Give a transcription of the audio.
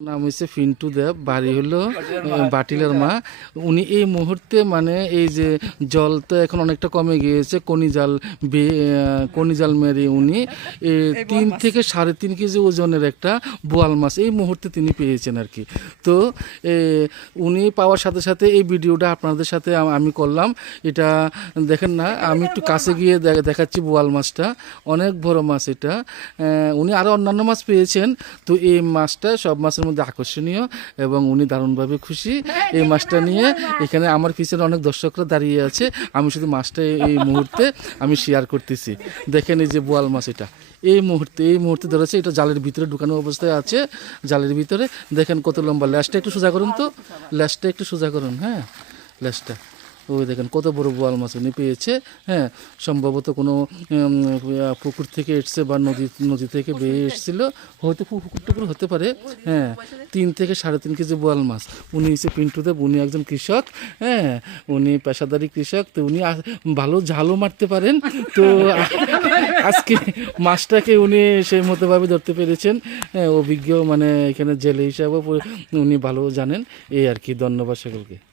নাম হচ্ছে ফিন্টু দেব বাড়ি হলো বাটিলের মা। উনি এই মুহূর্তে মানে এই যে জল তো এখন অনেকটা কমে গিয়েছে কনি জাল বে- আহ, কনি জাল মেরে উনি। তিন থেকে সাড়ে তিন কেজি ওজনের একটা বোয়াল মাছ এই মুহূর্তে তিনি পেয়েছেন আর কি। তো উনি পাওয়ার সাথে সাথে এই ভিডিওটা আপনাদের সাথে আমি করলাম। এটা দেখেন না আমি একটু কাছে গিয়ে দেখাচ্ছি বোয়াল মাছটা। অনেক বড় মাছ এটা। উনি আরও অন্যান্য মাছ পেয়েছেন। তো এই মাছটা সব মাছের মধ্যে আকর্ষণীয় এবং উনি দারুণভাবে খুশি এই মাছটা নিয়ে। এখানে আমার পিছনে অনেক দর্শকরা দাঁড়িয়ে আছে। আমি শুধু মাছটা এই- মুহূর্তে আমি শেয়ার করতেছি। দেখেন এই যে বোয়াল মাছ এটা। এই মুহূর্তে এই মুহূর্তে ধরেছে এটা জালের ভিতরে ঢুকানো অবস্থায় আছে, জালের ভিতরে। দেখেন কত লম্বা। ল্যাসটা একটু সোজা করুন তো। ল্যাসটা একটু সোজা করুন হ্যাঁ। ল্যাসটা। ওই দেখেন, কত বড় বোয়াল মাছ উনি পেয়েছে হ্যাঁ। সম্ভবত কোনো পুকুর থেকে এসছে বা নদী নদী থেকে বেয়ে এসেছিল। হয়তো পু- পুকুর টুকুর হতে পারে হ্যাঁ। তিন থেকে সাড়ে তিন কেজি বোয়াল মাছ। উনি হচ্ছে পিন্টু দেব, উনি একজন কৃষক হ্যাঁ। উনি পেশাদারি কৃষক, তো উনি ভালো ঝালও মারতে পারেন। তো আজকে মাছটাকে উনি সেই মতোভাবে ধরতে পেরেছেন হ্যাঁ। অভিজ্ঞ মানে এখানে জেলে হিসাবেও উনি ভালো জানেন। এই আর কি, ধন্যবাদ সকলকে।